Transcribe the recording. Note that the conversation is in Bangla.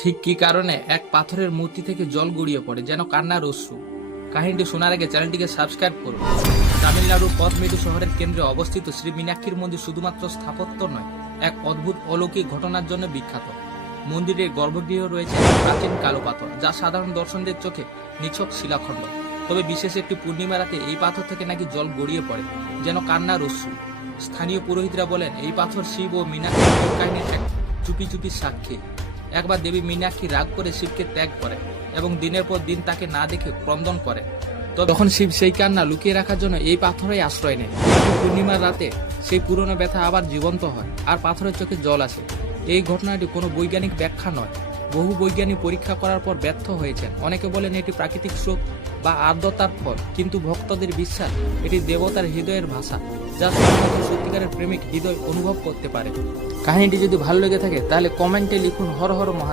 ঠিক কি কারণে এক পাথরের মূর্তি থেকে জল গড়িয়ে পড়ে, যেন কান্নার অশ্রু? কাহিনীটি শোনার আগে চ্যানেলটিকে সাবস্ক্রাইব করুন। তামিলনাড়ুর পথমেরু শহরের কেন্দ্রে অবস্থিত শ্রী মীনাক্ষীর মন্দির শুধুমাত্র স্থাপত্য নয়, এক অদ্ভুত অলৌকিক ঘটনার জন্য বিখ্যাত। মন্দিরের গর্ভগৃহ রয়েছে প্রাচীন কালো পাথর, যা সাধারণ দর্শনদের চোখে নিছক শিলাখণ্ড। তবে বিশেষ একটি পূর্ণিমা রাতে এই পাথর থেকে নাকি জল গড়িয়ে পড়ে, যেন কান্নার অশ্রু। স্থানীয় পুরোহিতরা বলেন, এই পাথর শিব ও মীনাক্ষীর কাহিনীর এক চুপি চুপি সাক্ষী। একবার দেবী মীনাক্ষী রাগ করে শিবকে ত্যাগ করে এবং দিনের পর দিন তাকে না দেখে ক্রন্দন করে। তো তখন শিব সেই কান্না লুকিয়ে রাখার জন্য এই পাথরে আশ্রয় নেয়। পূর্ণিমার রাতে সেই পুরনো ব্যথা আবার জীবন্ত হয় আর পাথরের চোখে জল আসে। এই ঘটনাটি কোনো বৈজ্ঞানিক ব্যাখ্যা নয়। বহু বৈজ্ঞানিক পরীক্ষা করার পর ব্যর্থ হয়েছেন। অনেকে বলেন এটি প্রাকৃতিক স্রোত বা আর্দ্রতার ফল, কিন্তু ভক্তদের বিশ্বাস এটি দেবতার হৃদয়ের ভাষা, যা সত্যিকারের প্রেমিক হৃদয় অনুভব করতে পারে। কাহিনীটি যদি ভালো লেগে থাকে, তাহলে কমেন্টে লিখুন হর হর মহাদেব।